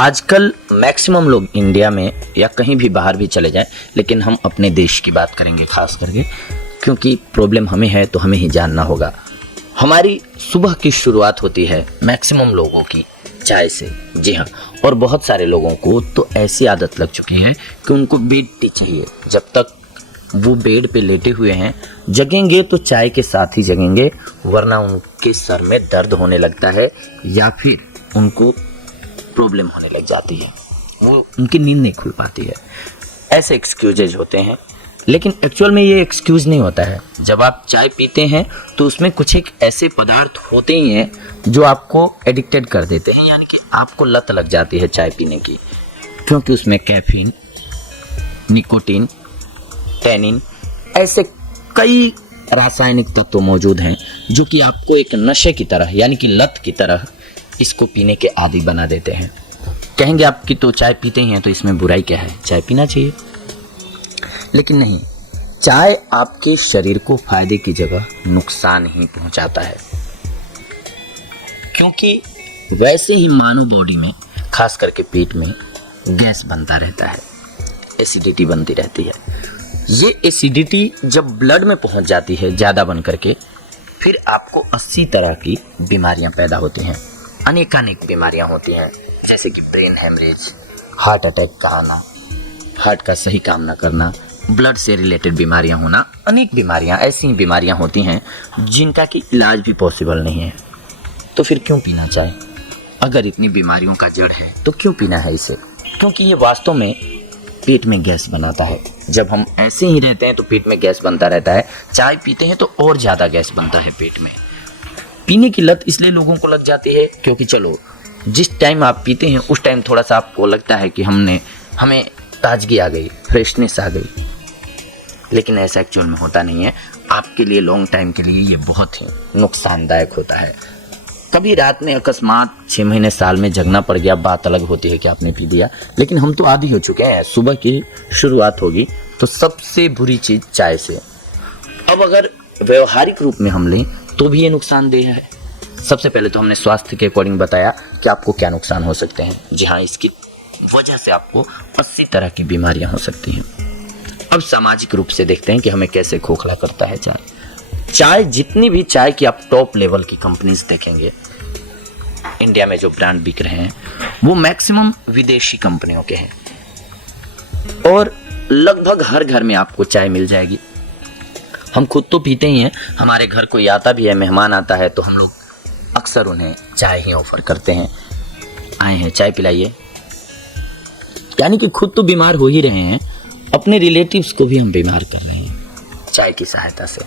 आजकल मैक्सिमम लोग इंडिया में या कहीं भी बाहर भी चले जाएं, लेकिन हम अपने देश की बात करेंगे खास करके, क्योंकि प्रॉब्लम हमें है तो हमें ही जानना होगा। हमारी सुबह की शुरुआत होती है मैक्सिमम लोगों की चाय से। जी हाँ, और बहुत सारे लोगों को तो ऐसी आदत लग चुकी है कि उनको बेड टी चाहिए। जब तक वो बेड पे लेटे हुए हैं, जगेंगे तो चाय के साथ ही जगेंगे, वरना उनके सर में दर्द होने लगता है या फिर उनको प्रॉब्लम होने लग जाती है, वो उनकी नींद नहीं खुल पाती है। ऐसे एक्सक्यूजेज होते हैं, लेकिन एक्चुअल में ये एक्सक्यूज नहीं होता है। जब आप चाय पीते हैं तो उसमें कुछ एक ऐसे पदार्थ होते ही हैं जो आपको एडिक्टेड कर देते हैं, यानी कि आपको लत लग जाती है चाय पीने की, क्योंकि उसमें कैफीन, निकोटीन, टैनिन, ऐसे कई रासायनिक तत्व मौजूद हैं जो कि आपको एक नशे की तरह, यानी कि लत की तरह इसको पीने के आदी बना देते हैं। कहेंगे आप कि तो चाय पीते ही हैं तो इसमें बुराई क्या है, चाय पीना चाहिए। लेकिन नहीं, चाय आपके शरीर को फायदे की जगह नुकसान ही पहुंचाता है, क्योंकि वैसे ही मानव बॉडी में, खास करके पेट में गैस बनता रहता है, एसिडिटी बनती रहती है। ये एसिडिटी जब ब्लड में पहुंच जाती है ज़्यादा बन करके, फिर आपको 80 तरह की बीमारियां पैदा होती हैं, अनेकानेक बीमारियां होती हैं, जैसे कि ब्रेन हेमरेज, हार्ट अटैक का आना, हार्ट का सही काम ना करना, ब्लड से रिलेटेड बीमारियां होना, अनेक बीमारियां, ऐसी बीमारियां होती हैं जिनका कि इलाज भी पॉसिबल नहीं है। तो फिर क्यों पीना चाय? अगर इतनी बीमारियों का जड़ है तो क्यों पीना है इसे? क्योंकि ये वास्तव में पेट में गैस बनाता है। जब हम ऐसे ही रहते हैं तो पेट में गैस बनता रहता है, चाय पीते हैं तो और ज़्यादा गैस बनता है पेट में। पीने की लत इसलिए लोगों को लग जाती है क्योंकि चलो जिस टाइम आप पीते हैं उस टाइम थोड़ा सा आपको लगता है कि हमें ताजगी आ गई, फ्रेशनेस आ गई, लेकिन ऐसा एक्चुअल में होता नहीं है। आपके लिए लॉन्ग टाइम के लिए ये बहुत ही नुकसानदायक होता है। कभी रात में अकस्मात 6 महीने साल में जगना पड़ गया, बात अलग होती है कि आपने पी लिया, लेकिन हम तो आदी हो चुके हैं। सुबह की शुरुआत होगी तो सबसे बुरी चीज़ चाय से। अब अगर व्यवहारिक रूप में हम लें तो भी ये नुकसानदेह है। सबसे पहले तो हमने स्वास्थ्य के अकॉर्डिंग बताया कि आपको क्या नुकसान हो सकते हैं। जी हाँ, इसकी वजह से आपको 80 तरह की बीमारियां हो सकती हैं। अब सामाजिक रूप से देखते हैं कि हमें कैसे खोखला करता है चाय। जितनी भी चाय की आप टॉप लेवल की कंपनीज देखेंगे, इंडिया में जो ब्रांड बिक रहे हैं वो मैक्सिमम विदेशी कंपनियों के हैं, और लगभग हर घर में आपको चाय मिल जाएगी। हम खुद तो पीते ही हैं, हमारे घर कोई आता भी है, मेहमान आता है तो हम लोग अक्सर उन्हें चाय ही ऑफर करते हैं, आए हैं चाय पिलाइए। यानी कि खुद तो बीमार हो ही रहे हैं, अपने रिलेटिव्स को भी हम बीमार कर रहे हैं चाय की सहायता से।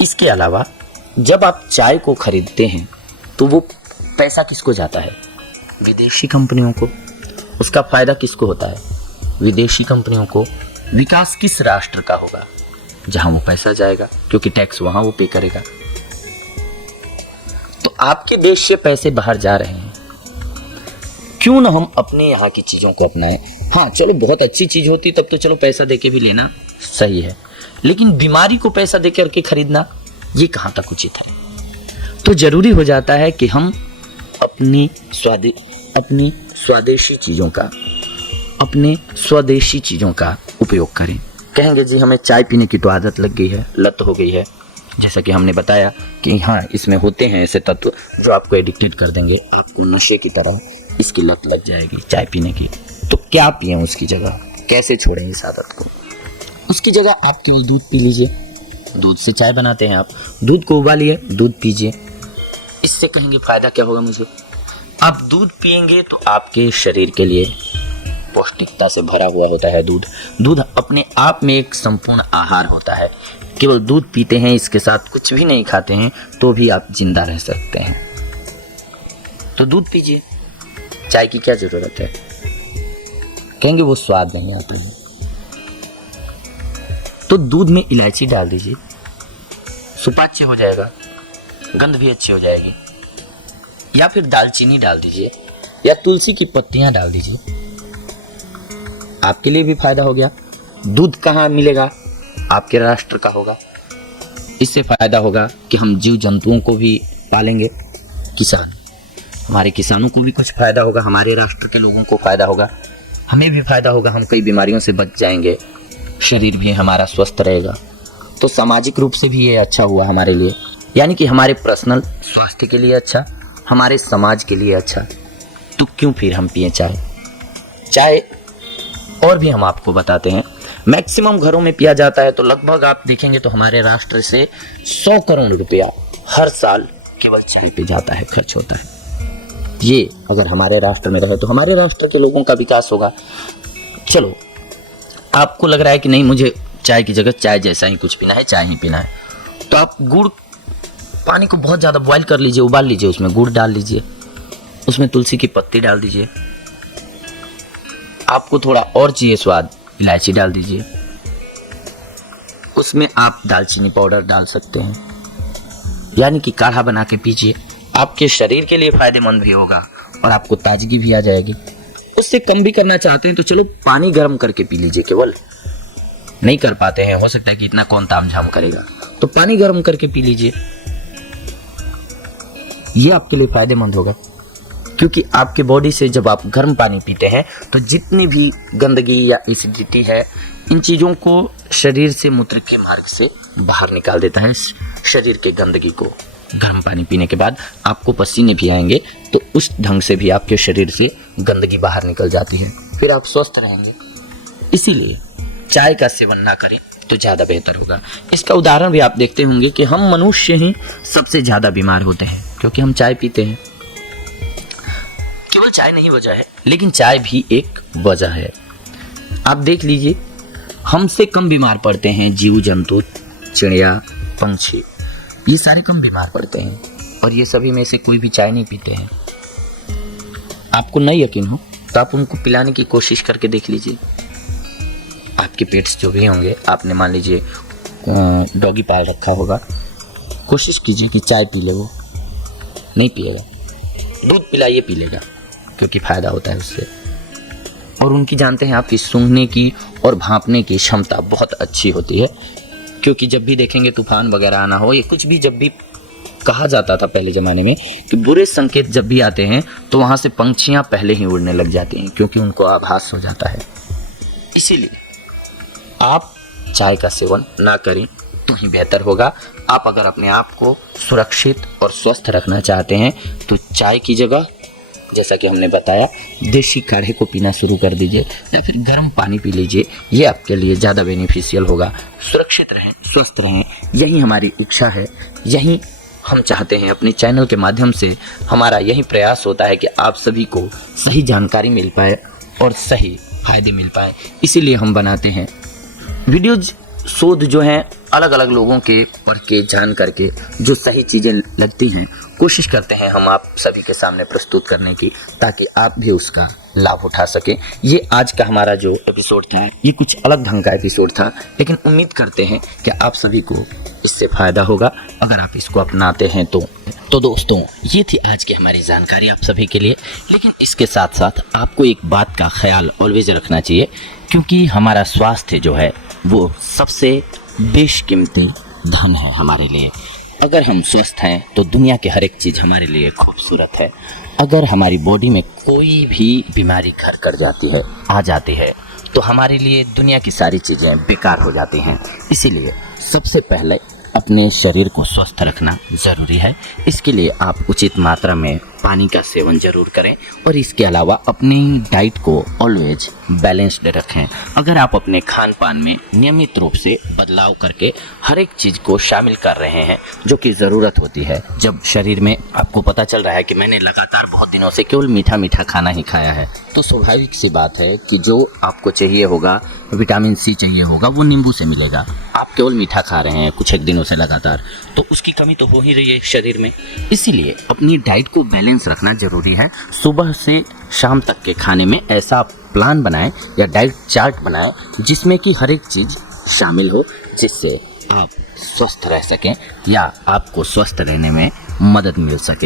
इसके अलावा जब आप चाय को खरीदते हैं तो वो पैसा किसको जाता है? विदेशी कंपनियों को। उसका फायदा किसको होता है? विदेशी कंपनियों को। विकास किस राष्ट्र का होगा? जहां वो पैसा जाएगा, क्योंकि टैक्स वहां वो पे करेगा। तो आपके देश से पैसे बाहर जा रहे हैं, क्यों ना हम अपने यहाँ की चीज़ों को अपनाएं। हाँ चलो, बहुत अच्छी चीज़ होती तब तो चलो पैसा देके भी लेना सही है, लेकिन बीमारी को पैसा दे करके खरीदना ये कहाँ तक उचित है? तो जरूरी हो जाता है कि हम अपनी स्वदेशी चीज़ों का उपयोग करें। कहेंगे जी हमें चाय पीने की तो आदत लग गई है, लत हो गई है, जैसा कि हमने बताया कि हाँ इसमें होते हैं ऐसे तत्व जो आपको एडिक्टेड कर देंगे, आपको नशे की तरह इसकी लत लग जाएगी चाय पीने की। तो क्या पिएं उसकी जगह? कैसे छोड़ें इस आदत को? उसकी जगह आप केवल दूध पी लीजिए। दूध से चाय बनाते हैं आप, दूध को उबालिए, दूध पीजिए। इससे कहेंगे फायदा क्या होगा मुझे? आप दूध पिएंगे तो आपके शरीर के लिए पौष्टिकता से भरा हुआ होता है दूध अपने आप में एक संपूर्ण आहार होता है। केवल दूध पीते हैं, इसके साथ कुछ भी नहीं खाते हैं तो भी आप जिंदा रह सकते हैं। तो दूध पीजिए, चाय की क्या जरूरत है? कहेंगे वो स्वाद नहीं आता है, तो दूध में इलायची डाल दीजिए, सुपाच्य हो जाएगा, गंध भी अच्छी हो जाएगी। या फिर दालचीनी डाल दीजिए या तुलसी की पत्तियां डाल दीजिए, आपके लिए भी फायदा हो गया। दूध कहाँ मिलेगा? आपके राष्ट्र का होगा। इससे फायदा होगा कि हम जीव जंतुओं को भी पालेंगे। किसान, हमारे किसानों को भी कुछ फ़ायदा होगा, हमारे राष्ट्र के लोगों को फ़ायदा होगा, हमें भी फ़ायदा होगा, हम कई बीमारियों से बच जाएंगे, शरीर भी हमारा स्वस्थ रहेगा। तो सामाजिक रूप से भी ये अच्छा हुआ हमारे लिए, यानी कि हमारे पर्सनल स्वास्थ्य के लिए अच्छा, हमारे समाज के लिए अच्छा। तो क्यों फिर हम पिए चाय। चाय और भी हम आपको बताते हैं, मैक्सिमम घरों में पिया जाता है। तो लगभग आप देखेंगे तो हमारे राष्ट्र से 100 करोड़ रुपया हर साल केवल चाय पे जाता है, खर्च होता है। ये अगर हमारे राष्ट्र में रहे तो हमारे राष्ट्र के लोगों का विकास होगा। चलो, आपको लग रहा है कि नहीं, मुझे चाय की जगह चाय जैसा ही कुछ पीना है, चाय ही पीना है, तो आप गुड़, पानी को बहुत ज़्यादा बॉईल कर लीजिए, उबाल लीजिए, उसमें गुड़ डाल लीजिए, उसमें तुलसी की पत्ती डाल दीजिए, आपको थोड़ा और चाहिए स्वाद, इलायची डाल दीजिए, उसमें आप दालचीनी पाउडर डाल सकते हैं, यानी कि काढ़ा बना के पीजिए। आपके शरीर के लिए फायदेमंद भी होगा और आपको ताजगी भी आ जाएगी। उससे कम भी करना चाहते हैं तो चलो पानी गर्म करके पी लीजिए। केवल नहीं कर पाते हैं, हो सकता है कि इतना कौन तामझाम करेगा, तो पानी गर्म करके पी लीजिए। ये आपके लिए फायदेमंद होगा, क्योंकि आपके बॉडी से जब आप गर्म पानी पीते हैं तो जितनी भी गंदगी या एसिडिटी है, इन चीज़ों को शरीर से मूत्र के मार्ग से बाहर निकाल देता है। शरीर के गंदगी को गर्म पानी पीने के बाद आपको पसीने भी आएंगे, तो उस ढंग से भी आपके शरीर से गंदगी बाहर निकल जाती है, फिर आप स्वस्थ रहेंगे। इसीलिए चाय का सेवन ना करें तो ज़्यादा बेहतर होगा। इसका उदाहरण भी आप देखते होंगे कि हम मनुष्य ही सबसे ज़्यादा बीमार होते हैं क्योंकि हम चाय पीते हैं। केवल चाय नहीं वजह है, लेकिन चाय भी एक वजह है। आप देख लीजिए, हमसे कम बीमार पड़ते हैं जीव जंतु, चिड़िया, पंछी, ये सारे कम बीमार पड़ते हैं, और ये सभी में से कोई भी चाय नहीं पीते हैं। आपको नहीं यकीन हो तो आप उनको पिलाने की कोशिश करके देख लीजिए। आपके पेट्स जो भी होंगे, आपने मान लीजिए डॉगी पाल रखा होगा, कोशिश कीजिए कि चाय पी ले, वो नहीं पिएगा। दूध पिलाइए, पी लेगा, क्योंकि फ़ायदा होता है उससे। और उनकी जानते हैं आपकी सूंघने की और भांपने की क्षमता बहुत अच्छी होती है, क्योंकि जब भी देखेंगे तूफान वगैरह आना हो, ये कुछ भी, जब भी कहा जाता था पहले ज़माने में कि बुरे संकेत जब भी आते हैं तो वहाँ से पंछियाँ पहले ही उड़ने लग जाती हैं, क्योंकि उनको आभास हो जाता है। इसीलिए आप चाय का सेवन ना करें तो ही बेहतर होगा। आप अगर अपने आप को सुरक्षित और स्वस्थ रखना चाहते हैं तो चाय की जगह, जैसा कि हमने बताया, देसी काढ़े को पीना शुरू कर दीजिए या फिर गर्म पानी पी लीजिए। ये आपके लिए ज़्यादा बेनिफिशियल होगा। सुरक्षित रहें, स्वस्थ रहें, यही हमारी इच्छा है, यही हम चाहते हैं। अपने चैनल के माध्यम से हमारा यही प्रयास होता है कि आप सभी को सही जानकारी मिल पाए और सही फायदे मिल पाए। इसीलिए हम बनाते हैं वीडियोज, शोध जो हैं अलग अलग लोगों के पढ़ के, जान करके जो सही चीज़ें लगती हैं, कोशिश करते हैं हम आप सभी के सामने प्रस्तुत करने की, ताकि आप भी उसका लाभ उठा सकें। ये आज का हमारा जो एपिसोड था, ये कुछ अलग ढंग का एपिसोड था, लेकिन उम्मीद करते हैं कि आप सभी को इससे फ़ायदा होगा अगर आप इसको अपनाते हैं तो दोस्तों, ये थी आज की हमारी जानकारी आप सभी के लिए। लेकिन इसके साथ साथ आपको एक बात का ख्याल ऑलवेज रखना चाहिए, क्योंकि हमारा स्वास्थ्य जो है वो सबसे बेशकीमती धन है हमारे लिए। अगर हम स्वस्थ हैं तो दुनिया की हर एक चीज़ हमारे लिए खूबसूरत है। अगर हमारी बॉडी में कोई भी बीमारी घर कर जाती है, आ जाती है, तो हमारे लिए दुनिया की सारी चीज़ें बेकार हो जाती हैं। इसीलिए सबसे पहले अपने शरीर को स्वस्थ रखना ज़रूरी है। इसके लिए आप उचित मात्रा में पानी का सेवन ज़रूर करें, और इसके अलावा अपनी डाइट को ऑलवेज बैलेंस्ड रखें। अगर आप अपने खान पान में नियमित रूप से बदलाव करके हर एक चीज़ को शामिल कर रहे हैं जो कि ज़रूरत होती है, जब शरीर में आपको पता चल रहा है कि मैंने लगातार बहुत दिनों से केवल मीठा मीठा खाना ही खाया है, तो स्वाभाविक सी बात है कि जो आपको चाहिए होगा, विटामिन सी चाहिए होगा, वो नींबू से मिलेगा। आप केवल मीठा खा रहे हैं कुछ एक दिनों से लगातार, तो उसकी कमी तो हो ही रही है शरीर में। इसीलिए अपनी डाइट को बैलेंस रखना ज़रूरी है। सुबह से शाम तक के खाने में ऐसा प्लान बनाएं या डाइट चार्ट बनाएं जिसमें कि हर एक चीज़ शामिल हो, जिससे आप स्वस्थ रह सकें या आपको स्वस्थ रहने में मदद मिल सके।